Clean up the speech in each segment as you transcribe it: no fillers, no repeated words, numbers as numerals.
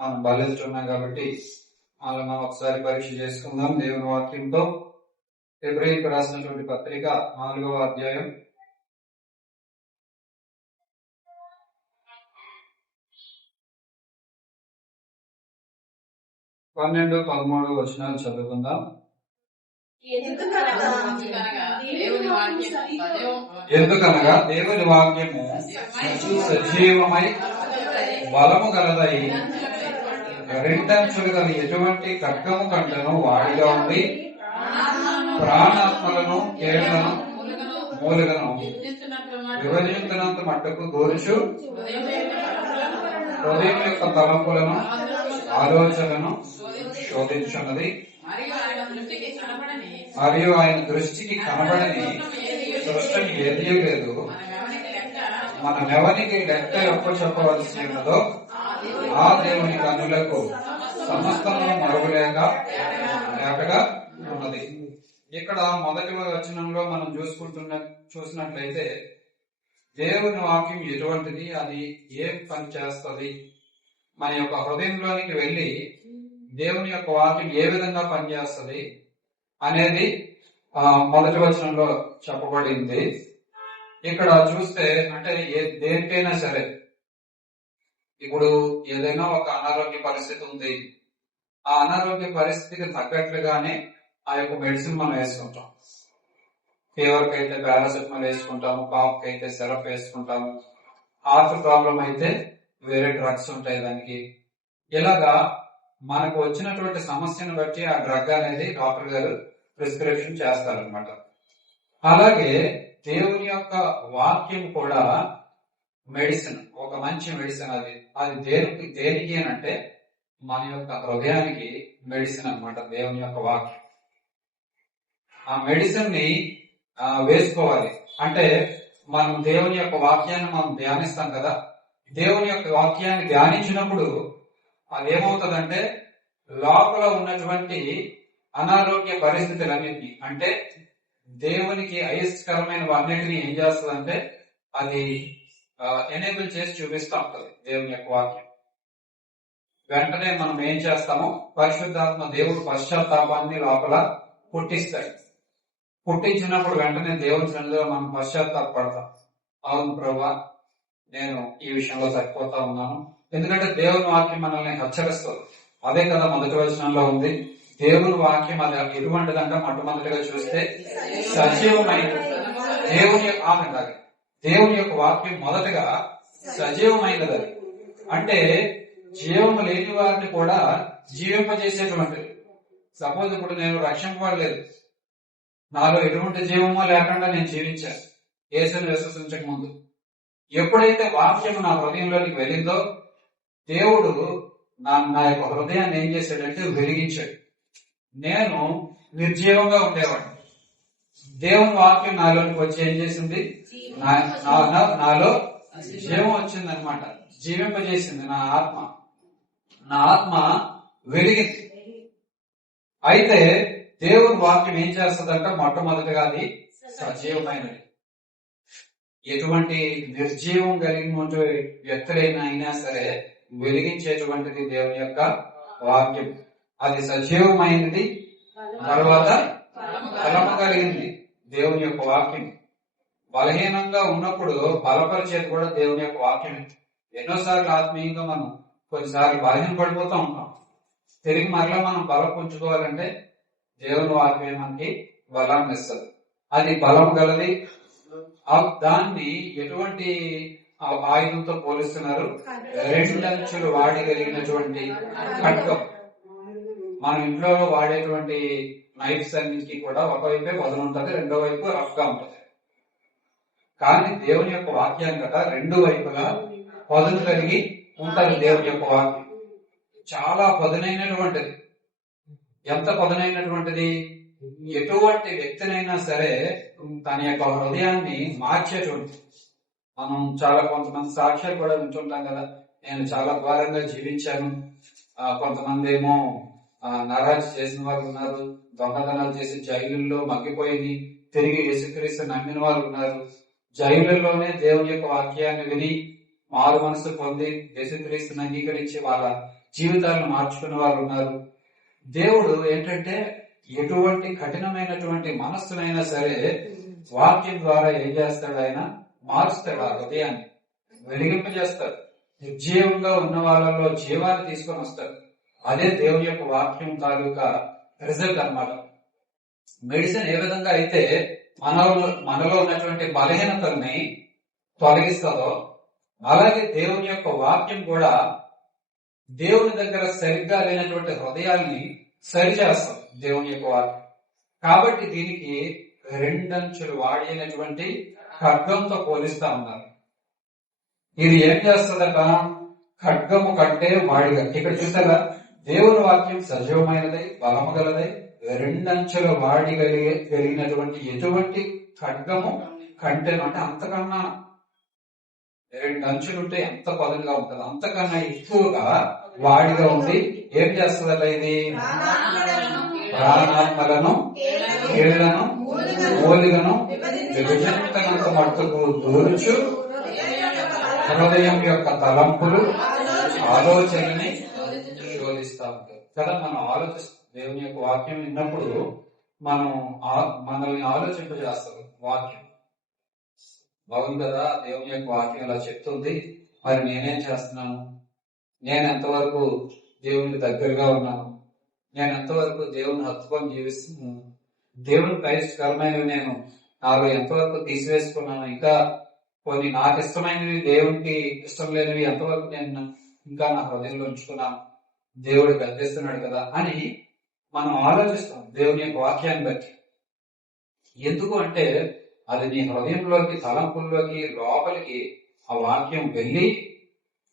మనం బలిస్తున్నాం కాబట్టి అలా మనం ఒకసారి పరీక్ష చేసుకుందాం దేవుని వాక్యంతో. హెబ్రీయులకు రాసినటువంటి పత్రిక 4వ అధ్యాయం 12-13 వచనాలు చదువుకుందాం. ఎందుకనగా దేవుని వాక్యము సజీవమై బలము గలదై రెండంచులు గల ఎటువంటి ఖడ్గము కంటను వాడిగా ఉండి ప్రాణాత్మలను కేళ్లను మూలుగను విభజించినంత మట్టుకు దూరుచు హృదయం యొక్క తలంపులను ఆలోచనలను శోధించున్నది మరియు ఆయన దృష్టికి కనబడని సృష్టిని ఏదీ లేదు. మనమెవరికి లెక్క ఎక్కువ చెప్పవలసి ఉన్నదో ఆ దేవుని కన్నులకు సమస్తము మరుగులేకగా ఉన్నది. ఇక్కడ మొదటి వచనంలో మనం చూసినట్లయితే దేవుని వాక్యం ఎటువంటిది, అది ఏం పని చేస్తుంది, మన యొక్క హృదయంలోనికి వెళ్లి దేవుని యొక్క వాక్యం ఏ విధంగా పనిచేస్తుంది అనేది మొదటి వచనంలో చెప్పబడింది. ఇక్కడ చూస్తే అంటే దేనికైనా సరే, ఇప్పుడు ఏదైనా ఒక అనారోగ్య పరిస్థితి ఉంది, ఆ అనారోగ్య పరిస్థితికి తగ్గట్లుగానే ఆ యొక్క మెడిసిన్ మనం వేసుకుంటాం. ఫీవర్ కి అయితే పారాసెటమాల్ వేసుకుంటాము, కాఫ్ కి అయితే సిరప్ వేసుకుంటాము, హార్ట్ ప్రాబ్లం అయితే వేరే డ్రగ్స్ ఉంటాయి దానికి. ఇలాగా మనకు వచ్చినటువంటి సమస్యను బట్టి ఆ డ్రగ్ అనేది డాక్టర్ గారు ప్రిస్క్రిప్షన్ చేస్తారనమాట. అలాగే దేవుని యొక్క వాక్యం కూడా మెడిసిన్, ఒక మంచి మెడిసిన్. అది దేనికి అని అంటే మన యొక్క హృదయానికి మెడిసిన్ అన్నమాట దేవుని యొక్క వాక్యం. ఆ మెడిసిన్ ని వేసుకోవాలి. అంటే మనం దేవుని యొక్క వాక్యాన్ని మనం ధ్యానిస్తాం కదా, దేవుని యొక్క వాక్యాన్ని ధ్యానించినప్పుడు అదేమవుతుందంటే లోపల ఉన్నటువంటి అనారోగ్య పరిస్థితులన్నింటినీ, అంటే దేవునికి అయిష్టకరమైన అన్నింటినీ ఏం చేస్తుందంటే అది ఎనేబుల్ చేసి చూపిస్తూ ఉంటుంది దేవుని యొక్క వాక్యం. వెంటనే మనం ఏం చేస్తామో పరిశుద్ధాత్మ దేవుడు పశ్చాత్తాపాన్ని లోపల పుట్టిస్తాడు. పుట్టించినప్పుడు వెంటనే దేవుని సన్నిధిలో మనం పశ్చాత్తాపడతాం. అవును ప్రభువా, నేను ఈ విషయంలో తగ్గిపోతా ఉన్నాను. ఎందుకంటే దేవుని వాక్యం మనల్ని హెచ్చరిస్తుంది. అదే కదా మొదటి వచనంలో ఉంది. దేవుని వాక్యం అది ఎటువంటిదంటే మొట్టమొదటిగా చూస్తే సజీవమైనది. దేవుని యొక్క వాక్యం మొదటగా సజీవమైనది. అంటే జీవము లేని వారిని కూడా జీవింపజేసేటువంటిది. సపోజ్ ఇప్పుడు నేను రక్షింపబడలేదు, నాలో ఎటువంటి జీవమో లేకుండా నేను జీవించాను యేసుని విశ్వసించక ముందు. ఎప్పుడైతే వాక్యం నా హృదయంలోకి వెళ్ళిందో దేవుడు నా యొక్క హృదయాన్ని ఏం చేశాడంటే వెలిగించాడు. నేను నిర్జీవంగా ఉండేవాడిని. దేవుని వాక్యం నాలోకి వచ్చి ఏం చేసింది, నాలో జీవం వచ్చిందనమాట, జీవింపజేసింది. నా ఆత్మ వెలిగింది. అయితే దేవుని వాక్యం ఏం చేస్తుందంటే మొట్టమొదటిగా అది సజీవమైనది. ఎటువంటి నిర్జీవం కలిగిన వ్యక్తులైనా అయినా సరే వెలిగించేటువంటిది దేవుని యొక్క వాక్యం. అది సజీవమైనది, తర్వాత బలము కలిగింది. దేవుని యొక్క వాక్యం బలహీనంగా ఉన్నప్పుడు బలపరిచేది కూడా దేవుని యొక్క వాక్యమే. ఎన్నోసార్లు ఆత్మీయంగా మనం కొన్నిసార్లు బలహీన పడిపోతూ ఉంటాం. తిరిగి మరలా మనం బలం పుంజుకోవాలంటే దేవుని వాక్యం మనకి బలాన్ని ఇస్తుంది. అది బలం గలది. దాన్ని ఎటువంటి ఆయుధంతో పోలిస్తున్నారు? రెండంచులు వాడి కలిగినటువంటి ఖడ్గం. మన ఇంట్లో వాడేటువంటి నైఫ్స్ అన్నిటికీ కూడా ఒకవైపే పదును ఉంటుంది, రెండో వైపు రఫ్ గా ఉంటుంది. కానీ దేవుని యొక్క వాక్యాన్ని కదా రెండు వైపులా పదును కలిగి ఉంటుంది. దేవుని యొక్క వాక్యం చాలా పదునైనటువంటిది. ఎంత పదునైనటువంటిది? ఎటువంటి వ్యక్తినైనా సరే తన యొక్క హృదయాన్ని మార్చేటువంటి. మనం చాలా కొంతమంది సాక్ష్యాలు కూడా వింటుంటాం కదా, నేను చాలా ఘోరంగా జీవించాను. కొంతమంది ఏమో నరాజు చేసిన వారు ఉన్నారు, దొంగతనాలు చేసి జైలుల్లో మగ్గిపోయి తిరిగి యేసుక్రీస్తు నమ్మిన వారు ఉన్నారు. జైలుల్లోనే దేవుని యొక్క వాక్యాన్ని విని మారు మనసు పొంది యేసుక్రీస్తుని అంగీకరించి వాళ్ళ జీవితాలను మార్చుకునే వారు ఉన్నారు. దేవుడు ఏంటంటే ఎటువంటి కఠినమైనటువంటి మనస్సునైనా సరే వాక్యం ద్వారా ఏం చేస్తాడు, ఆయన మారుస్తాడు. ఆ హృదయాన్ని వెలిగింపజేస్తాడు. నిర్జీవంగా ఉన్న వాళ్ళలో జీవాన్ని తీసుకొని వస్తాడు. అదే దేవుని యొక్క వాక్యం తాలూకా రిజల్ట్ అన్నమాట. మెడిసిన్ ఏ విధంగా అయితే మనలో ఉన్నటువంటి బలహీనతల్ని తొలగిస్తుందో, అలాగే దేవుని యొక్క వాక్యం కూడా దేవుని దగ్గర సరిగ్గా లేనటువంటి హృదయాల్ని సరిచేస్తాం దేవుని యొక్క వాక్యం. కాబట్టి దీనికి రెండంచులు వాడినటువంటి ఖడ్గంతో పోలిస్తా ఉన్నారు. ఇది ఏం చేస్తుందట, ఖడ్గము కంటే వాడిగా. ఇక్కడ చూసారా, దేవుని వాక్యం సజీవమైనదై బలము గలదై రెండంచుల వాడి కలిగినటువంటి ఎటువంటి ఖడ్గము కంటే, అంటే అంతకన్నా రెండు అంచులుంటే ఎంత పదునుగా ఉంటుంది, అంతకన్నా ఎక్కువగా వాడిగా ఉంది. ఏం చేస్తుందట ఇది, ప్రాణాత్మలను కీళ్లను మూలిగను విభజించనంత మట్టుకు దూర్చు హృదయం యొక్క తలంపులు ఆలోచనని శోధిస్తా ఉంటారు కదా. మనం ఆలోచిస్తాం, దేవుని యొక్క వాక్యం విన్నప్పుడు మనల్ని ఆలోచింపజేస్తారు. వాక్యం బాగుంది కదా, దేవుని యొక్క వాక్యం ఇలా చెప్తుంది, మరి నేనేం చేస్తున్నాను, నేను ఎంతవరకు దేవునికి దగ్గరగా ఉన్నాను, నేను ఎంతవరకు దేవుని హత్తుకొని జీవిస్తున్నాను, దేవుని క్రైస్తకరమైనవి నేను నాలో ఎంతవరకు తీసివేసుకున్నాను, ఇంకా కొన్ని నాకు ఇష్టమైనవి దేవునికి ఇష్టం లేనివి ఎంతవరకు నేను ఇంకా నా హృదయంలో ఉంచుకున్నాను, దేవుడు గద్దిస్తున్నాడు కదా అని మనం ఆలోచిస్తాం దేవుని యొక్క వాక్యాన్ని బట్టి. ఎందుకు అంటే అది నీ హృదయంలోకి తలంపుల్లోకి లోపలికి ఆ వాక్యం వెళ్ళి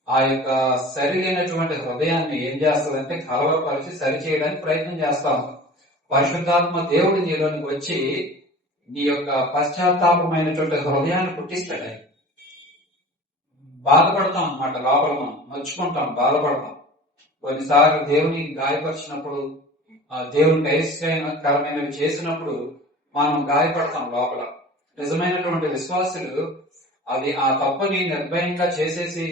ఆ యొక్క సరిగైనటువంటి హృదయాన్ని ఏం చేస్తుందంటే కలవరపరిచి సరిచేయడానికి ప్రయత్నం చేస్తా ఉంటాం. పరిశుద్ధాత్మ దేవుడి నీలోనికి వచ్చి నీ యొక్క పశ్చాత్తాపమైనటువంటి హృదయాన్ని పుట్టిస్తాడు. బాధపడతాం అన్నమాట, లోపల మనం మర్చుకుంటాం, బాధపడతాం. కొన్నిసార్లు దేవుని గాయపరిచినప్పుడు, దేవునికి అయిష్టకరమైనవి చేసినప్పుడు మనం గాయపడతాం లోపల. నిజమైనటువంటి విశ్వాసులు అది ఆ తప్పుని నిర్భయంగా చేసేసి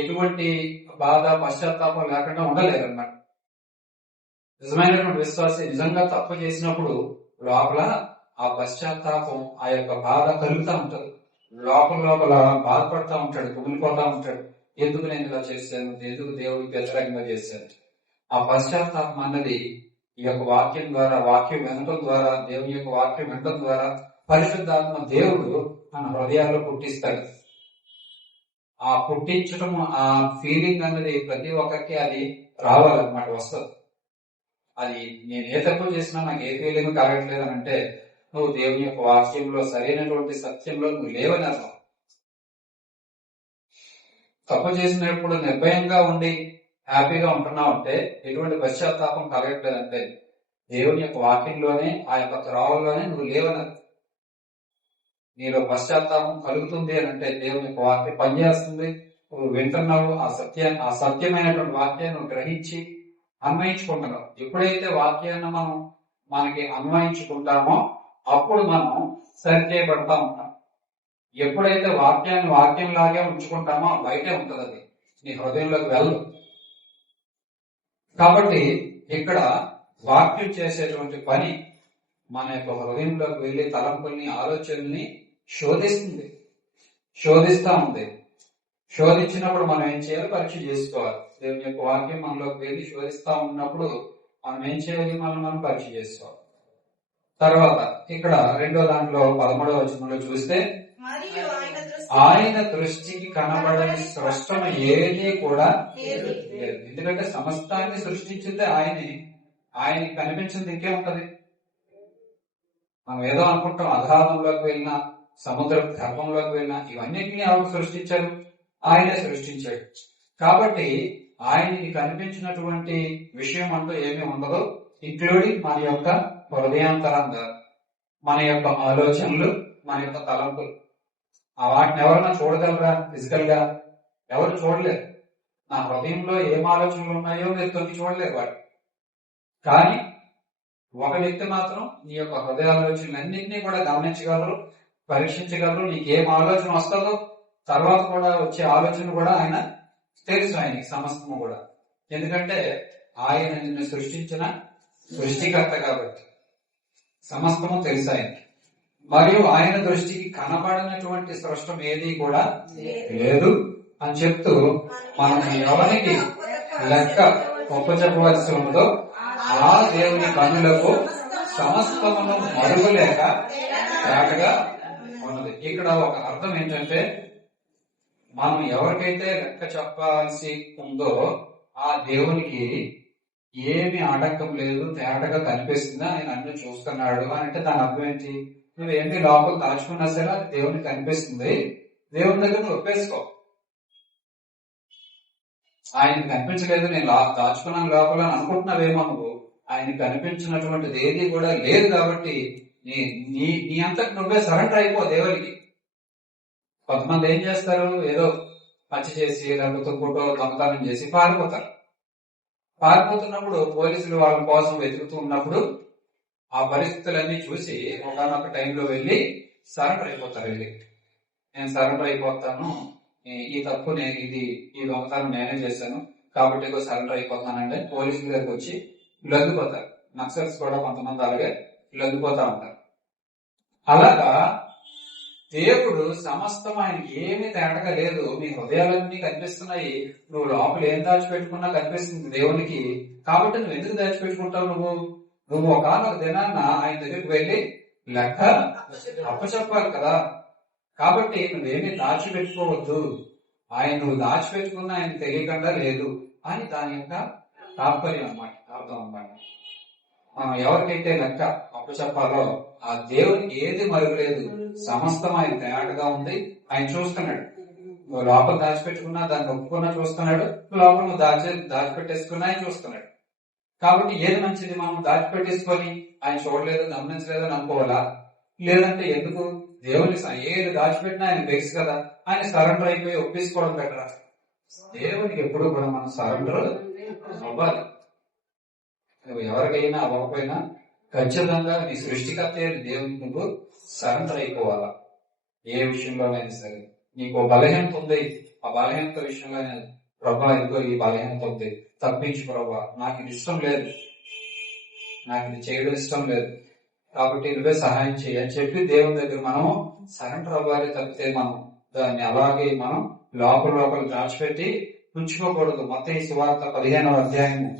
ఎటువంటి బాధ పశ్చాత్తాపం లేకుండా ఉండలేదన్నమాట. నిజమైనటువంటి విశ్వాసి నిజంగా తప్పు చేసినప్పుడు లోపల ఆ పశ్చాత్తాపం, ఆ యొక్క బాధ కలుగుతూ ఉంటది. లోపల బాధపడతా ఉంటాడు, కుమిలిపోతా ఉంటాడు. ఎందుకు నేను ఇలా చేశాను, ఎందుకు దేవుడికి వ్యతిరేకంగా చేశాను. ఆ పశ్చాత్తాపం అన్నది ఈ యొక్క వాక్యం ద్వారా, వాక్యం వినటం ద్వారా, దేవుని యొక్క వాక్యం వినటం ద్వారా పరిశుద్ధాత్మ దేవుడు మన హృదయాల్లో పుట్టిస్తాడు. ఆ పుట్టించడం, ఆ ఫీలింగ్ అన్నది ప్రతి ఒక్కరికి అది రావాలన్నమాట, వస్తుంది. అది నేను ఏ తప్పు చేసినా నాకు ఏ ఫీలింగ్ కలగట్లేదు అని అంటే నువ్వు దేవుని యొక్క వాక్యంలో సరైనటువంటి సత్యంలో నువ్వు లేవని అర్థం. తప్పు చేసినప్పుడు నిర్భయంగా ఉండి హ్యాపీగా ఉంటున్నావు అంటే, ఎటువంటి పశ్చాత్తాపం కలగట్లేదంటే దేవుని యొక్క వాక్యంలోనే, ఆ యొక్క త్రోవల్లోనే నువ్వు లేవని అర్థం. నీలో పశ్చాత్తాపం కలుగుతుంది అని అంటే దేవుని యొక్క వాక్యం పనిచేస్తుంది, నువ్వు వింటున్నావు, ఆ సత్యమైనటువంటి వాక్యాన్ని నువ్వు గ్రహించి అన్వయించుకుంటున్నావు. ఎప్పుడైతే వాక్యాన్ని మనకి అన్వయించుకుంటామో అప్పుడు మనం సరిచేయబడతా ఉంటాం. ఎప్పుడైతే వాక్యాన్ని వాక్యంలాగే ఉంచుకుంటామో బయటే ఉంటుంది, అది నీ హృదయంలోకి వెళ్ళదు. కాబట్టి ఇక్కడ వాక్యం చేసేటువంటి పని మన యొక్క హృదయంలోకి వెళ్ళి తలంపుల్ని, ఆలోచనల్ని శోధిస్తా ఉంది. శోధించినప్పుడు మనం ఏం చేయాలి, పరీక్ష చేసుకోవాలి. దేవుని యొక్క వాక్యం మనలోకి వెళ్ళి శోధిస్తా ఉన్నప్పుడు మనం ఏం చేయాలి, మనం పరీక్ష చేసుకోవాలి. తర్వాత ఇక్కడ రెండో దాంట్లో 13వ వచనంలో చూస్తే, ఆయన దృష్టికి కనబడని స్పష్టం ఏదీ కూడా లేదు. ఎందుకంటే సమస్తాన్ని సృష్టించిందే ఆయనకి కనిపించింది ఇంకేముంటది. మనం ఏదో అనుకుంటాం, అగాధంలోకి వెళ్ళినా, సముద్ర గర్భంలోకి వెళ్ళినా ఇవన్నిటినీ ఎవరు సృష్టించారు, ఆయనే సృష్టించాడు. కాబట్టి ఆయనకి కనిపించినటువంటి విషయం అంటూ ఏమీ ఉండదు, ఇంక్లూడింగ్ మన యొక్క హృదయాంతరంగా, మన యొక్క ఆలోచనలు, మన యొక్క తలంపులు. వాటిని ఎవరన్నా చూడగలరా ఫిజికల్ గా? ఎవరు చూడలేరు. నా హృదయంలో ఏం ఆలోచనలు ఉన్నాయో మీరు తొంగి చూడలేరు వాటి. కానీ ఒక వ్యక్తి మాత్రం నీ యొక్క హృదయ ఆలోచనలన్నింటినీ కూడా గమనించగలరు, పరీక్షించగలరు. నీకేం ఆలోచన వస్తుందో తర్వాత కూడా వచ్చే ఆలోచన కూడా ఆయన తెలుసు ఆయనకి సమస్తము కూడా. ఎందుకంటే ఆయన నిన్ను సృష్టించిన సృష్టికర్త కాబట్టి సమస్తము తెలుసు ఆయనకి. మరియు ఆయన దృష్టికి కనబడినటువంటి సృష్టం ఏది కూడా లేదు అని చెప్తూ మనం ఎవరికి లెక్క ఒప్పచెప్పవలసి ఉందో ఆ దేవుని కన్నులకు సమస్తమును మరుగులేక చాటగా ఉన్నది. ఇక్కడ ఒక అర్థం ఏంటంటే, మనం ఎవరికైతే లెక్క చెప్పాల్సి ఉందో ఆ దేవునికి ఏమి ఆటంకం లేదు, తేటగా కనిపిస్తుందా, ఆయన అన్ని చూస్తున్నాడు అని అంటే దాని అర్థం ఏంటి? నువ్వేంటి లోపల దాచుకున్నా సరే అది దేవునికి కనిపిస్తుంది, దేవుని దగ్గర నువ్వు ఒప్పేసుకో. ఆయనకి కనిపించలేదు, నేను దాచుకున్నాను లోపల అని అనుకుంటున్నావేమో నువ్వు. ఆయనకి కనిపించినటువంటిది ఏది కూడా లేదు కాబట్టి నీ అంతకు నువ్వే సరెండర్ అయిపో దేవునికి. కొంతమంది ఏం చేస్తారు, ఏదో పచ్చి చేసి లేకపోతే ఫోటో దొంగతనం చేసి పారిపోతారు. పారిపోతున్నప్పుడు పోలీసులు వాళ్ళ కోసం వెతుకుతూ ఉన్నప్పుడు ఆ పరిస్థితులన్నీ చూసి ఒకనొక టైంలో వెళ్ళి సరెండర్ అయిపోతారు. వెళ్ళి నేను సరెండర్ అయిపోతాను, ఈ తప్పు నేను ఈ దొంగతనం నేనే చేశాను కాబట్టి సరెండర్ అయిపోతానంటే పోలీసుల దగ్గరకు వచ్చి లొంగిపోతారు. నక్సల్స్ కూడా కొంతమంది అలాగే లొంగిపోతా ఉంటారు. అలాగా దేవుడు సమస్తం ఆయనకి ఏమీ తేటగా లేదు. నీ హృదయాలన్నీ కనిపిస్తున్నాయి, నువ్వు లోపల ఏం దాచిపెట్టుకున్నా కనిపిస్తుంది దేవునికి. కాబట్టి నువ్వు ఎందుకు దాచిపెట్టుకుంటావు? నువ్వు ఒకనొక దినాన్న ఆయన దగ్గరికి వెళ్ళి లెక్క అప్పచెప్పాలి కదా. కాబట్టి నువ్వేమీ దాచిపెట్టుకోవద్దు. నువ్వు దాచిపెట్టుకున్నా ఆయన తెలియకుండా లేదు అని దాని యొక్క తాత్పర్యం అన్నమాట, అర్థం అన్నమాట. మనం ఎవరికైతే లెక్క అప్పచెప్పాలో ఆ దేవునికి ఏది మరుగులేదు, సమస్తం ఆయన తేటగా ఉంది, ఆయన చూస్తున్నాడు. నువ్వు లోపల దాచిపెట్టుకున్నా దాన్ని ఒప్పుకున్నా చూస్తున్నాడు, లోపల నువ్వు దాచిపెట్టేసుకున్నా ఆయన చూస్తున్నాడు. కాబట్టి ఏది మంచిది? మనం దాచిపెట్టేసుకొని ఆయన చూడలేదు, గమనించలేదు అనుకోవాలా? లేదంటే ఎందుకు? దేవుని ఏది దాచిపెట్టినా ఆయన తెలుసు కదా, ఆయన సరెండర్ అయిపోయి ఒప్పేసుకోవడం బెటర్. దేవునికి ఎప్పుడు కూడా మనం సరెండర్ అవ్వాలి. నువ్వు ఎవరికైనా అవ్వకపోయినా ఖచ్చితంగా నీ సృష్టికర్త దేవునికి నువ్వు సరెండర్ అయిపోవాలా. ఏ విషయంలోనైనా సరే నీకు బలహీనత ఉంది, ఆ బలహీనత విషయంలో ప్రభా ఇదిగో ఈ బలహీనత ఉంది, తప్పించు ప్రభా, నాకు ఇది ఇష్టం లేదు, నాకు ఇది చేయడం ఇష్టం లేదు, కాబట్టి నువ్వే సహాయం చేయి అని చెప్పి దేవుని దగ్గర మనం సరెండర్ అవ్వాలి. తప్పితే మనం దాన్ని అలాగే మనం లోపల దాచిపెట్టి ఉంచుకోకూడదు. మత్తయి సువార్త 15వ అధ్యాయము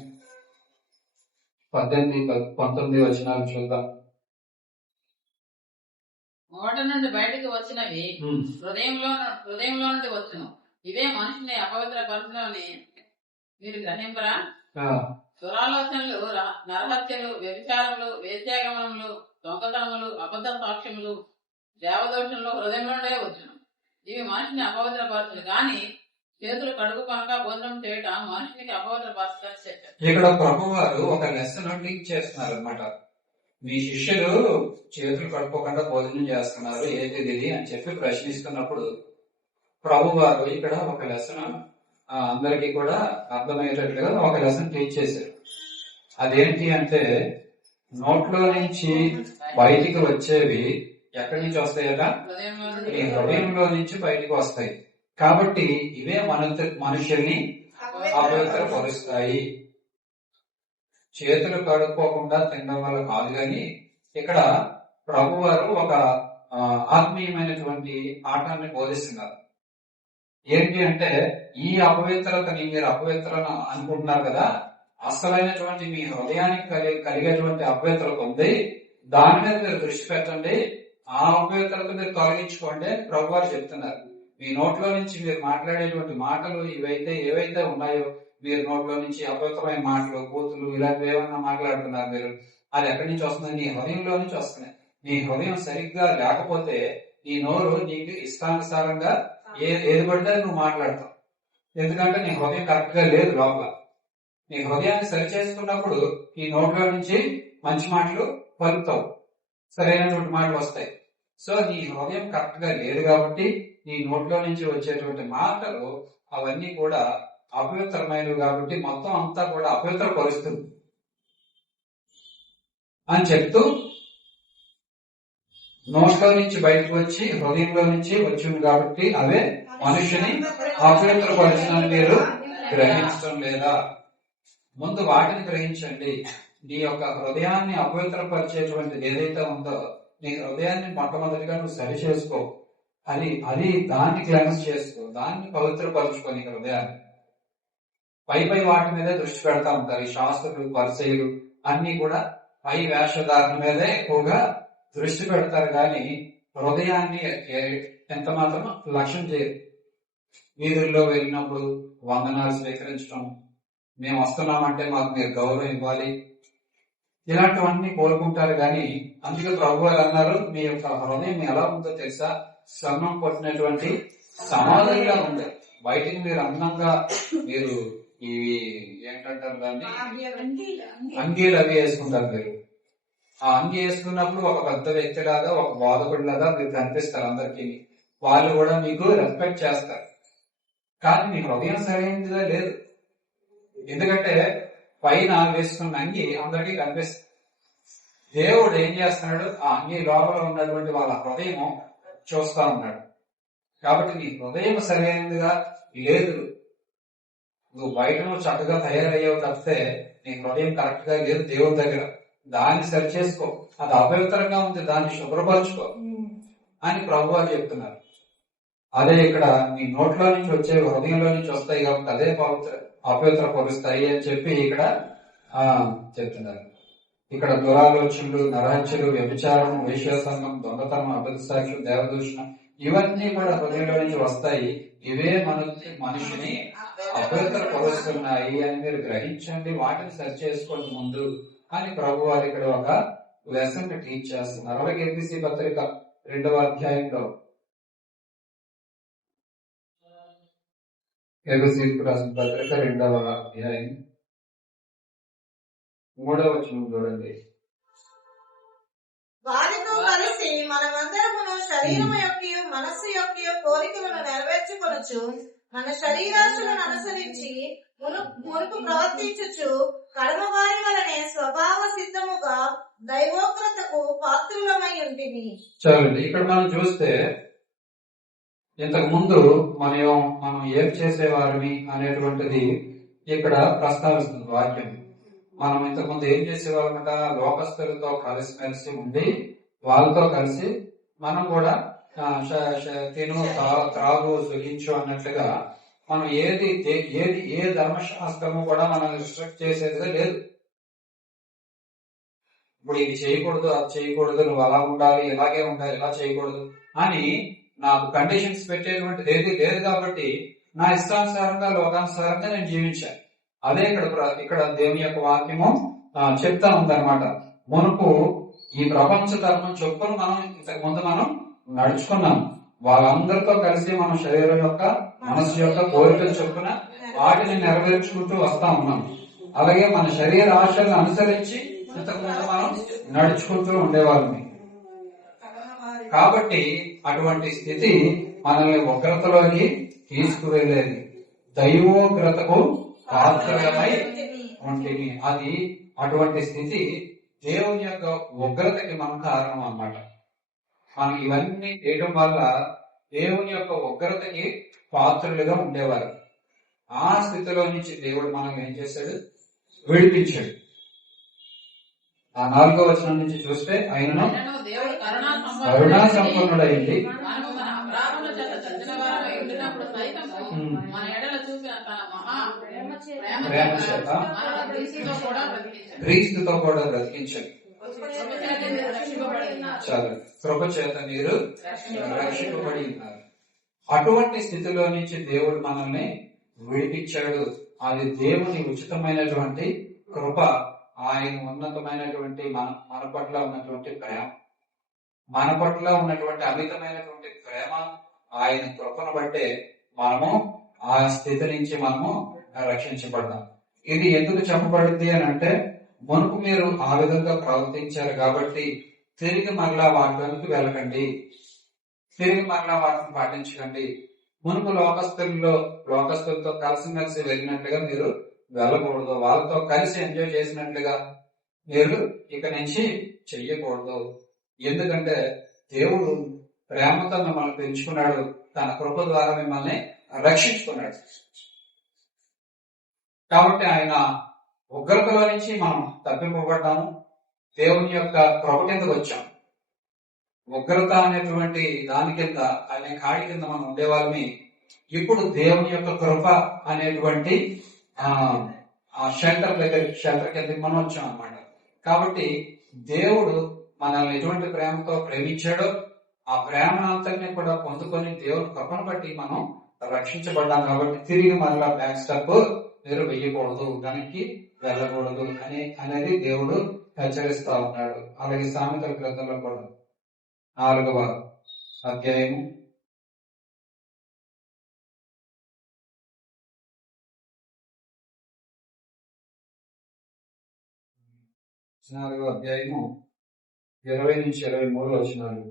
18-19 వచనాలు చూద్దాం. నోట నుండి బయటకు వచ్చినవి హృదయంలో నుండి వచ్చును, ఇవే మనిషిని అపవిత్ర పరుచులోని మీరు గ్రహింపరా? దురాలోచనలు, నరహత్యలు, వ్యభిచారములు, వేశ్యాగమనములు, దొంగతనములు, అబద్ధ సాక్ష్యములు, దేవదోషములు హృదయంలోనే వచ్చును. ఇవి మనిషిని అపవిత్ర పరుచులు. కానీ చేతులు కడుగుపాక భోజనం చేయటం మనిషికి అపవిత్ర పరుచులని చెప్పారు. ఇక్కడ ప్రభు వారు ఒక లెసన్ టీచ్ చేస్తున్నారు అనమాట. మీ శిష్యులు చేతులు కడుక్కోకుండా భోజనం చేస్తున్నారు, ఏది ఇది అని చెప్పి ప్రశ్నిస్తున్నప్పుడు ప్రభు వారు ఇక్కడ ఒక లెసన్ అందరికీ కూడా అర్థమయ్యేటట్టుగా ఒక లెసన్ టీచ్ చేశారు. అదేంటి అంటే, నోట్లో నుంచి బయటికి వచ్చేవి ఎక్కడి నుంచి వస్తాయట? ఈ హృదయంలో నుంచి బయటికి వస్తాయి. కాబట్టి ఇవే మనుషుల్ని అపవిత్రపరుస్తాయి. చేతులు కడుక్కోకుండా తినడం వల్ల కాదు. కానీ ఇక్కడ ప్రభు వారు ఒక ఆత్మీయమైనటువంటి పాఠాన్ని బోధిస్తున్నారు. ఏంటి అంటే, ఈ అపవిత్రతని మీరు అపవిత్రను అనుకుంటున్నారు కదా, అసలైనటువంటి మీ హృదయానికి కలిగేటువంటి అపవిత్రత ఉంది, దాని మీద మీరు దృష్టి పెట్టండి, ఆ అపవిత్రత మీరు తొలగించుకోండి ప్రభు వారు చెప్తున్నారు. మీ నోట్లో నుంచి మీరు మాట్లాడేటువంటి మాటలు ఏవైతే ఉన్నాయో, మీరు నోట్లో నుంచి అపవిత్రమైన మాటలు, బూతులు ఇలాంటివి ఏమన్నా మాట్లాడుతున్నారు మీరు, అది ఎక్కడి నుంచి వస్తుంది? నీ హృదయంలో నుంచి వస్తున్నాయి. నీ హృదయం సరిగ్గా లేకపోతే నీ నోరు నీకు ఇష్టానుసారంగా ఏది పడితే నువ్వు మాట్లాడతావు. ఎందుకంటే నీ హృదయం కరెక్ట్ గా లేదు లోపల. నీ హృదయాన్ని సరి చేసుకున్నప్పుడు ఈ నోట్లో నుంచి మంచి మాటలు పలుకుతావు, సరైనటువంటి మాటలు వస్తాయి. సో నీ హృదయం కరెక్ట్ గా లేదు కాబట్టి నీ నోట్లో నుంచి వచ్చేటువంటి మాటలు అవన్నీ కూడా అపవిత్రమైనవి కాబట్టి మొత్తం అంతా కూడా అపవిత్రపరుస్తుంది అని చెప్తూ, నోట్లో నుంచి బయటకు వచ్చి హృదయంలో నుంచి వచ్చింది కాబట్టి అవే మనుషుని అపవిత్రపరచునని మీరు గ్రహించడం లేదా? ముందు వాటిని గ్రహించండి. నీ యొక్క హృదయాన్ని అపవిత్రపరిచేటువంటిది ఏదైతే ఉందో నీ హృదయాన్ని మొట్టమొదటిగా నువ్వు సరి చేసుకో. అది దాన్ని క్లెన్స్ చేసుకో, దాన్ని పవిత్రపరచుకో నీ హృదయాన్ని. పై వాటి మీదే దృష్టి పెడతా ఉంటారు ఈ శాస్త్రులు, పరిచయులు అన్ని కూడా పై వేషధారణ మీదే ఎక్కువగా దృష్టి పెడతారు, కానీ హృదయాన్ని ఎంత మాత్రం లక్ష్యం చేయరు. వీధుల్లో వెళ్ళినప్పుడు వందనాలు స్వీకరించడం, మేము వస్తున్నామంటే మాకు మీరు గౌరవం ఇవ్వాలి, ఇలాంటివన్నీ కోరుకుంటారు. కానీ అందుకే ప్రభు గారు అన్నారు, మీ యొక్క హృదయం ఎలా ఉందో తెలుసా? శ్రమం కొట్టినటువంటి సమాధులుగా ఉంది. బయటికి మీరు అందంగా మీరు ఇవి ఏంటంటారు దాన్ని, అంగీలు అవి వేసుకుంటారు. మీరు ఆ అంగీ వేసుకున్నప్పుడు ఒక పెద్ద వ్యక్తిలాగా, ఒక బాధకుడిలాగా మీరు కనిపిస్తారు అందరికీ. వాళ్ళు కూడా మీకు రెస్పెక్ట్ చేస్తారు. కానీ మీ హృదయం సరైనదిగా లేదు. ఎందుకంటే పైన వేసుకున్న అంగి అందరికీ కనిపిస్తుంది. దేవుడు ఏం చేస్తున్నాడు? ఆ అంగి లోపల ఉన్నటువంటి వాళ్ళ హృదయం చూస్తా ఉన్నాడు. కాబట్టి నీ హృదయం సరైనదిగా లేదు. నువ్వు బయట చక్కగా తయారయ్యావు తప్పితే నీ హృదయం కరెక్ట్ గా లేదు దేవుడి దగ్గర. దాన్ని సరి చేసుకో. అది అపవిత్రంగా ఉంది, దాన్ని శుభ్రపరచుకో అని ప్రభువారు చెప్తున్నారు. అదే ఇక్కడ నీ నోట్లో నుంచి వచ్చే హృదయంలో నుంచి వస్తాయి కాబట్టి అదే అపవిత్రపరుస్తాయి అని చెప్పి ఇక్కడ చెప్తున్నారు. ఇక్కడ దురాలోచనలు, నరహత్యలు, వ్యభిచారం, వైశ్యసంగం, దొంగతనం, అబద్ధ సాక్ష్యం, దేవదూషణం ఇవన్నీ కూడా హృదయంలో నుంచి వస్తాయి. ఇవే మనిషిని అపవిత్రపరుస్తున్నాయి అని మీరు గ్రహించండి, వాటిని సరి చేసుకోండి ముందు అని ప్రభు వారు ఇక్కడ ఒక లెసన్ టీచ్ చేస్తున్నారు. అలాగే ఎబిసి పత్రిక 2వ అధ్యాయంలో ఎబిసికు రాసిన పత్రిక 2వ అధ్యాయం 3వ వచనం చూడండి. వారితో కలిసి మనమందరమును శరీరము యొక్క మనస్సు యొక్క కోరికలను నెరవేర్చుకొనుచు మన శరీరాశలను అనుసరించి మునుపు ప్రవర్తించుచు కడమవారి వలనే స్వభావ సిద్ధముగా దైవోగ్రతకు పాత్రులమై ఉంటుంది. చాలండి. ఇక్కడ మనం చూస్తే ఇంతకు ముందు మనం ఏం చేసేవారిని అనేటువంటిది ఇక్కడ ప్రస్తావిస్తుంది వాక్యం. మనం ఇంతకు ముందు ఏం చేసేవాళ్ళంట? లోకస్తులతో కలిసిమెలిసి ఉండి వాళ్ళతో కలిసి మనం కూడా తిను త్రాగు సుఖించు అన్నట్లుగా మనం ఏ ధర్మశాస్త్రము కూడా మనం రిస్ట్రిక్ట్ చేసేది లేదు. ఇప్పుడు ఇది చేయకూడదు, అది చేయకూడదు, నువ్వు అలా ఉండాలి, ఇలాగే ఉండాలి, ఇలా చేయకూడదు అని నాకు కండిషన్స్ పెట్టేటువంటిది ఏది లేదు. కాబట్టి నా ఇష్టానుసారంగా, లోకానుసారంగా నేను జీవించాను. అదే ఇక్కడ దేవుని యొక్క వాక్యము చెప్తా ఉందన్నమాట. మునుపు ఈ ప్రపంచ ధర్మం చొప్పున మనం ఇంతకు ముందు మనం నడుచుకున్నాం. వాళ్ళందరితో కలిసి మన శరీరం యొక్క, మనసు యొక్క కోరికల చొప్పున వాటిని నెరవేర్చుకుంటూ వస్తా ఉన్నాం. అలాగే మన శరీర ఆశలను అనుసరించి ఇంతకు ముందు మనం నడుచుకుంటూ ఉండేవాళ్ళని. కాబట్టి అటువంటి స్థితి మనల్ని ఉగ్రతలోకి తీసుకువెళ్ళేది. దైవోగ్రతకు పాత్రమై ఉంటుంది. అది అటువంటి స్థితి దేవుని యొక్క ఉగ్రతకి మనం కారణం అన్నమాట. మనం ఇవన్నీ చేయడం వల్ల దేవుని యొక్క ఉగ్రతకి పాత్రులుగా ఉండేవారు. ఆ స్థితిలో నుంచి దేవుడు మనం ఏం చేశాడు? విడిపించాడు. ఆ 4వ వచనం నుంచి చూస్తే ఆయనను కరుణా సంపన్నుడైంది, ప్రేమ చేత క్రీస్తుతో కూడా బ్రతికించాడు. చాలా కృప చేత మీరు రక్షింపబడి ఉన్నారు. అటువంటి స్థితిలో నుంచి దేవుడు మనల్ని విడిపించాడు. అది దేవుని ఉచితమైనటువంటి కృప. ఆయన ఉన్నతమైనటువంటి మన పట్ల ఉన్నటువంటి ప్రేమ, మన పట్ల ఉన్నటువంటి అమితమైనటువంటి ప్రేమ, ఆయన కృపను బట్టే మనము ఆ స్థితి నుంచి మనము రక్షించబడ్డాం. ఇది ఎందుకు చెప్పబడింది అని అంటే, మునుపు మీరు ఆ విధంగా ప్రవర్తించారు కాబట్టి తిరిగి మరలా వాటిలోనికి వెళ్ళకండి, తిరిగి మరలా వాటిని పాటించకండి. మునుపు లోకస్తులతో కలిసిమెలిసి వెళ్ళినట్లుగా మీరు వెళ్ళకూడదు. వాళ్ళతో కలిసి ఎంజాయ్ చేసినట్లుగా మీరు ఇక నుంచి చెయ్యకూడదు. ఎందుకంటే దేవుడు ప్రేమతో మిమ్మల్ని పెంచుకున్నాడు తన కృప ద్వారా మిమ్మల్ని రక్షించుకున్నాడు. కాబట్టి ఆయన ఉగ్రతలో నుంచి మనం తప్పింపబడ్డాము, దేవుని యొక్క కృప కిందకు వచ్చాం. ఉగ్రత అనేటువంటి దాని కింద, ఆయన కాడి కింద మనం ఉండేవాళ్ళని, ఇప్పుడు దేవుని యొక్క కృప అనేటువంటి ఆ షెల్టర్ కిందకి మనం వచ్చాం అన్నమాట. కాబట్టి దేవుడు మనల్ని ఎటువంటి ప్రేమతో ప్రేమించాడో ఆ ప్రేమనంతటిని కూడా పొందుకొని దేవుని కృపను బట్టి మనం రక్షించబడ్డాం. కాబట్టి తిరిగి మరలా బ్యాక్ స్టెప్ మీరు వెయ్యకూడదు, వెనక్కి వెళ్ళకూడదు అనేది దేవుడు హెచ్చరిస్తా ఉన్నాడు. అలాగే సామెతల గ్రంథంలో కూడా 4వ అధ్యాయము 20-23 వచనాలు.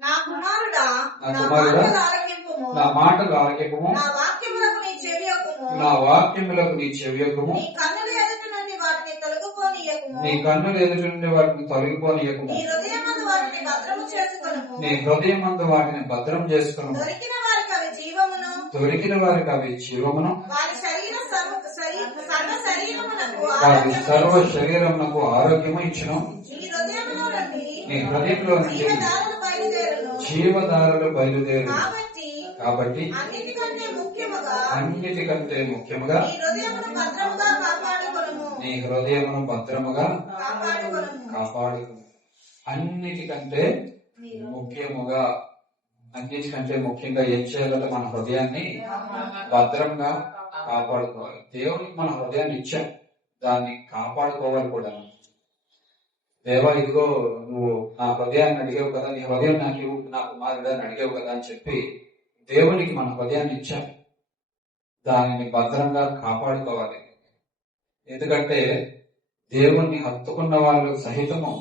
నా కుమారుడా, నా మాటలు ఆలకింపుము, నా వాక్యములకు నీ చెవియొగ్గుము, నా వాక్యములకు నీ చెవియొగ్గుము, నీ కన్నుల ఎదుట నుండి వాటిని తొలగిపోనీయకుము, నీ కన్నుల ఎదుట నుండి వాటిని తొలగిపోనీయకుము, నీ హృదయమందు వాటిని భద్రము చేసుకొనుము, నీ హృదయమందు వాటిని భద్రం చేసుకొనుము, దొరికిన వారికి అవి జీవమును, దొరికిన వారికి అవి జీవమును, వారి సర్వ శరీరమునకు ఆరోగ్యము ఇచ్చును. నీ హృదయంలో నుండి జీవధారలు బయలుదేరు. కాబట్టి అన్నిటికంటే ముఖ్యముగా నీ హృదయమును భద్రముగా కాపాడుకును. అన్నిటికంటే ముఖ్యంగా ఏం చేయాలంటే మన హృదయాన్ని భద్రంగా కాపాడుకోవాలి. దేవునికి మన హృదయాన్ని ఇచ్చాం, దాన్ని కాపాడుకోవాలి కూడా. దేవా, ఇదిగో నువ్వు నా హృదయాన్ని అడిగావు కదా, నీ హృదయం నాకు నా కుమారుడని అడిగావు కదా అని చెప్పి దేవునికి మన హృదయాన్ని ఇచ్చాం, దానిని భద్రంగా కాపాడుకోవాలి. ఎందుకంటే దేవుణ్ణి హత్తుకున్న వాళ్ళు సహితము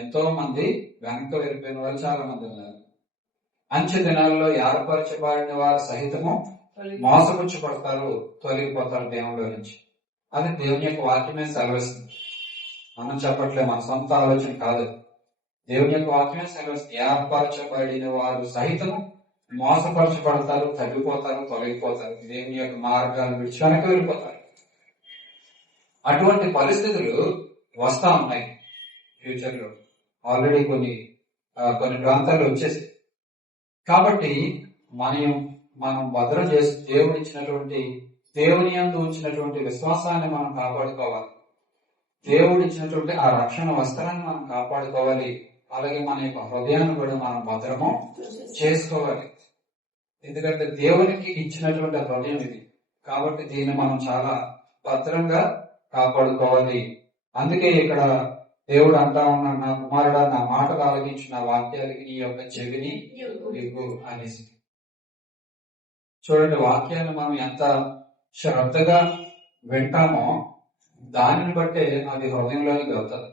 ఎంతో మంది వెనక వెళ్ళిపోయిన వాళ్ళు చాలా మంది ఉన్నారు. అంచె దినాల్లో ఏర్పరచబడిన వారు సహితము మోసపుచ్చబడతారు, తొలగిపోతారు దేవుళ్ళ నుంచి. అది దేవుని యొక్క వాక్యమే సెలవిస్తుంది. మనం చెప్పట్లే, మన సొంత ఆలోచన కాదు. దేవుని యొక్క వాక్యమే సెలవిస్తుంది. ఏర్పరచబడిన వారు సహితము మోసపరచబడతారు, తగ్గిపోతారు, తొలగిపోతారు, దేవుని యొక్క మార్గాలు విడిచి వెనక వెళ్ళిపోతారు. అటువంటి పరిస్థితులు వస్తా ఉన్నాయి ఫ్యూచర్ లో. ఆల్రెడీ కొన్ని ప్రాంతాల్లో వచ్చేసి. కాబట్టి మనం భద్రం చేసి దేవుని యందు ఉంచినటువంటి విశ్వాసాన్ని మనం కాపాడుకోవాలి. దేవుడిచ్చినటువంటి ఆ రక్షణ వస్త్రాన్ని మనం కాపాడుకోవాలి. అలాగే మన యొక్క హృదయాన్ని కూడా మనం భద్రము చేసుకోవాలి. ఎందుకంటే దేవునికి ఇచ్చినటువంటి హృదయం ఇది. కాబట్టి దీన్ని మనం చాలా భద్రంగా కాపాడుకోవాలి. అందుకే ఇక్కడ దేవుడు అంటా ఉన్నాడు, నా కుమారుడా, నా మాటలు ఆలకించి నా వాక్యాలకి నీ యొక్క చెవిని ఇవ్వు అనేసి. చూడండి, వాక్యాన్ని మనం ఎంత శ్రద్ధగా వింటామో దానిని బట్టే అది హృదయంలోనికి వెళ్తుంది.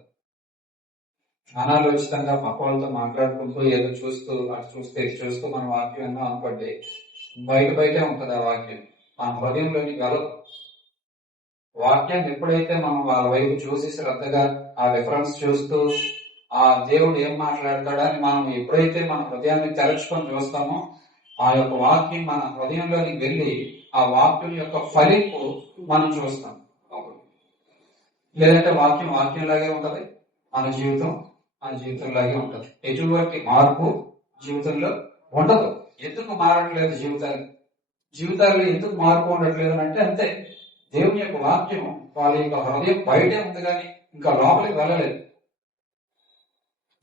అనాలోచితంగా పక్క వాళ్ళతో మాట్లాడుకుంటూ ఏదో చూస్తూ అటు చూస్తే ఇటు చూస్తూ మన వాక్యం ఎన్నో అనుకోండి, బయటే ఉంటుంది ఆ వాక్యం, మన హృదయంలోనికి వెళ్ళదు. వాక్యాన్ని ఎప్పుడైతే మనం వాళ్ళ వైపు చూసి శ్రద్ధగా ఆ రిఫరెన్స్ చూస్తూ ఆ దేవుడు ఏం మాట్లాడతాడని మనం ఎప్పుడైతే మన హృదయాన్ని తెరచుకొని చూస్తామో ఆ యొక్క వాక్యం మన హృదయంలోనికి వెళ్ళి ఆ వాక్యం యొక్క ఫలింపు మనం చూస్తాం. లేదంటే వాక్యంలాగే ఉంటది, మన జీవితంలాగే ఉంటది. ఎటువంటి మార్పు జీవితంలో ఉండదు. ఎందుకు మారట్లేదు జీవితాల్లో ఎందుకు మార్పు ఉండట్లేదు అంటే అంతే, దేవుని యొక్క వాక్యం వాళ్ళ యొక్క హృదయం బయటే ఉంది కానీ ఇంకా లోపలికి వెళ్ళలేదు.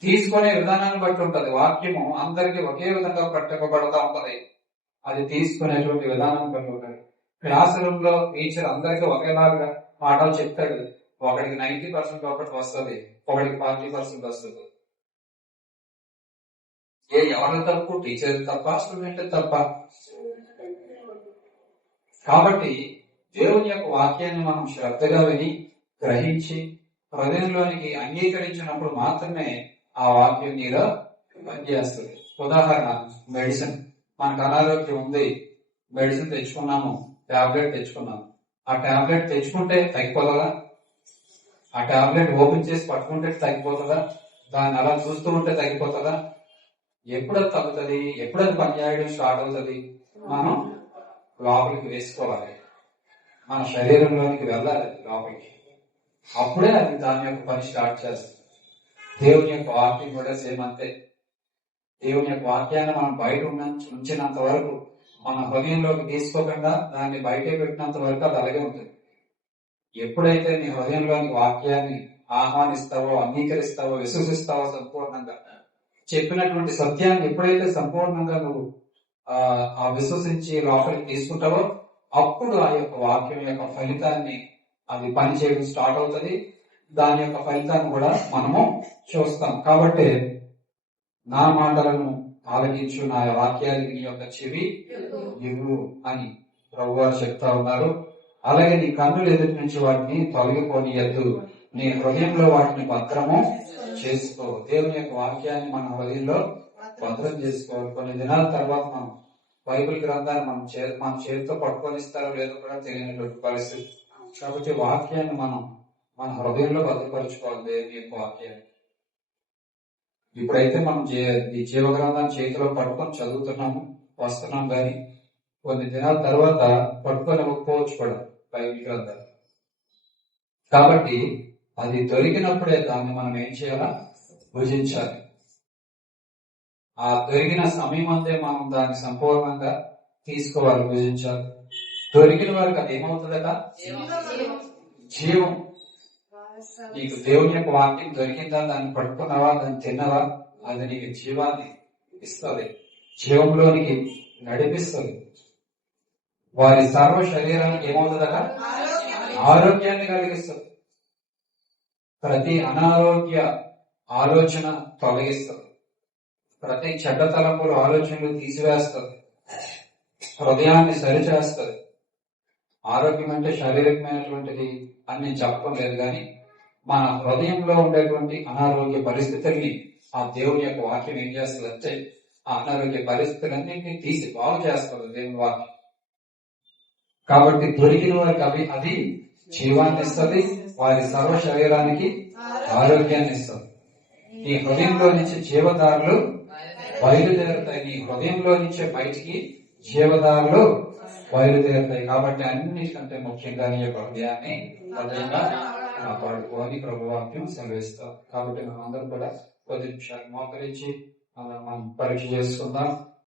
తీసుకునే విధానాన్ని బట్టి ఉంటది. వాక్యము అందరికీ ఒకే విధంగా పట్టకబడతా ఉంటది. అది తీసుకునేటువంటి విధానం బట్టి ఉంటది. క్లాస్ రూమ్ లో టీచర్ అందరికీ ఒకేలాగా పాఠాలు చెప్తాడు. ఒకడికి 90% ఒకటి వస్తుంది, ఒకడికి 40% వస్తుంది. ఎవరి తప్పు? టీచర్ తప్ప, స్టూడెంట్ తప్ప? కాబట్టి దేవుని యొక్క వాక్యాన్ని మనం శ్రద్ధగా విని గ్రహించి హృదయంలోనికి అంగీకరించినప్పుడు మాత్రమే ఆ వాక్యం నీలో పనిచేస్తుంది. ఉదాహరణ, మెడిసిన్. మనకు అనారోగ్యం ఉంది, మెడిసిన్ తెచ్చుకున్నాము, టాబ్లెట్ తెచ్చుకున్నాము. ఆ టాబ్లెట్ తెచ్చుకుంటే తగ్గిపోతుందా? ఆ టాబ్లెట్ ఓపెన్ చేసి పట్టుకుంటే తగ్గిపోతుందా? దాన్ని అలా చూస్తూ ఉంటే తగ్గిపోతుందా? ఎప్పుడు అది తగ్గుతుంది, ఎప్పుడు అది పనిచేయడం స్టార్ట్ అవుతుంది, మనం లోపలికి వేసుకోవాలి, మన శరీరంలోనికి వెళ్ళాలి లోపలికి. అప్పుడే అది దాని యొక్క పని స్టార్ట్ చేస్తుంది. దేవుని యొక్క వాక్యం కూడా సేమ్ అంతే. దేవుని యొక్క వాక్యాన్ని మనం బయట ఉంచినంత వరకు, మన హృదయంలోకి తీసుకోకుండా దాన్ని బయటే పెట్టినంత వరకు అది అలాగే ఉంటుంది. ఎప్పుడైతే నీ హృదయంలోని వాక్యాన్ని ఆహ్వానిస్తావో, అంగీకరిస్తావో, విశ్వసిస్తావో, సంపూర్ణంగా చెప్పినటువంటి సత్యాన్ని ఎప్పుడైతే సంపూర్ణంగా నువ్వు ఆ విశ్వసించి లోపలికి తీసుకుంటావో, అప్పుడు ఆ యొక్క వాక్యం యొక్క ఫలితాన్ని అది పనిచేయడం స్టార్ట్ అవుతుంది. దాని యొక్క ఫలితాన్ని కూడా మనము చూస్తాం. కాబట్టి నా మాటలను ఆలకించు, నా వాక్యానికి నీ యొక్క చెవి ఇవ్వు అని ప్రభువారు చెప్తా ఉన్నారు. అలాగే నీ కన్నులు ఎదుటి నుంచి వాటిని తొలగిపోనీయద్దు, నీ హృదయంలో వాటిని భద్రము చేసుకో. దేవుని యొక్క వాక్యాన్ని మన హృదయంలో భద్రం చేసుకోవాలి. కొన్ని దినాల తర్వాత మనం బైబిల్ గ్రంథాన్ని మన చేతితో పట్టుకొనిస్తారో లేదో కూడా తెలియనటువంటి పరిస్థితి. కాబట్టి వాక్యాన్ని మనం మన హృదయంలో భద్రపరుచుకోవాలి, దేవుని యొక్క వాక్యాన్ని. ఇప్పుడైతే మనం ఈ జీవ గ్రంథాన్ని చేతిలో పట్టుకొని చదువుతున్నాము, వస్తున్నాం, కానీ కొన్ని దినాల తర్వాత పట్టుకొని ఒప్పుకోవచ్చు కూడా బైబిల్ గ్రంథాన్ని. కాబట్టి అది దొరికినప్పుడే దాన్ని మనం ఏం చేయాలా, భుజించాలి. ఆ దొరికిన సమయం అంతే మనం దాన్ని సంపూర్ణంగా తీసుకోవాలి, భుజించాలి. దొరికిన వారికి అది ఏమవుతుందట, జీవం. నీకు దేవుని యొక్క వాక్యం దొరికిందా, దాన్ని పట్టుకున్నావా, దాన్ని తిన్నావా, అది నీకు జీవాన్ని ఇస్తుంది, జీవంలోనికి నడిపిస్తుంది. వారి సర్వ శరీరానికి ఏమవుతుందట, ఆరోగ్యాన్ని కలిగిస్తుంది. ప్రతి అనారోగ్య ఆలోచన తొలగిస్తుంది, ప్రతి చెడ్డ తలంపులు ఆలోచనలు తీసివేస్తుంది, హృదయాన్ని సరిచేస్తుంది. ఆరోగ్యం అంటే శారీరకమైనటువంటిది అని నేను చెప్పడం లేదు, కానీ మన హృదయంలో ఉండేటువంటి అనారోగ్య పరిస్థితుల్ని ఆ దేవుని యొక్క వాక్యం ఏం చేస్తుంది అంటే, ఆ అనారోగ్య పరిస్థితులన్నింటినీ తీసి బాగు చేస్తుంది దేవుని వాక్యం. కాబట్టి దొరికిన వారికి అది జీవాన్ని ఇస్తుంది, వారి సర్వ శరీరానికి ఆరోగ్యాన్ని ఇస్తుంది. నీ హృదయంలో నుంచి జీవదారులు బయలుదేరుతాయి, నీ హృదయంలో నుంచే బయటికి జీవదారులు బయలుదేరుతాయి. కాబట్టి అన్నిటికంటే ముఖ్యంగా నీ యొక్క హృదయాన్ని భద్రంగా కాపాడుకోని ప్రభువాక్యం సెలవిస్తాం. కాబట్టి మనం అందరూ కూడా కొద్ది నిమిషాలు మోకరించి మనం పరీక్ష చేసుకుందాం.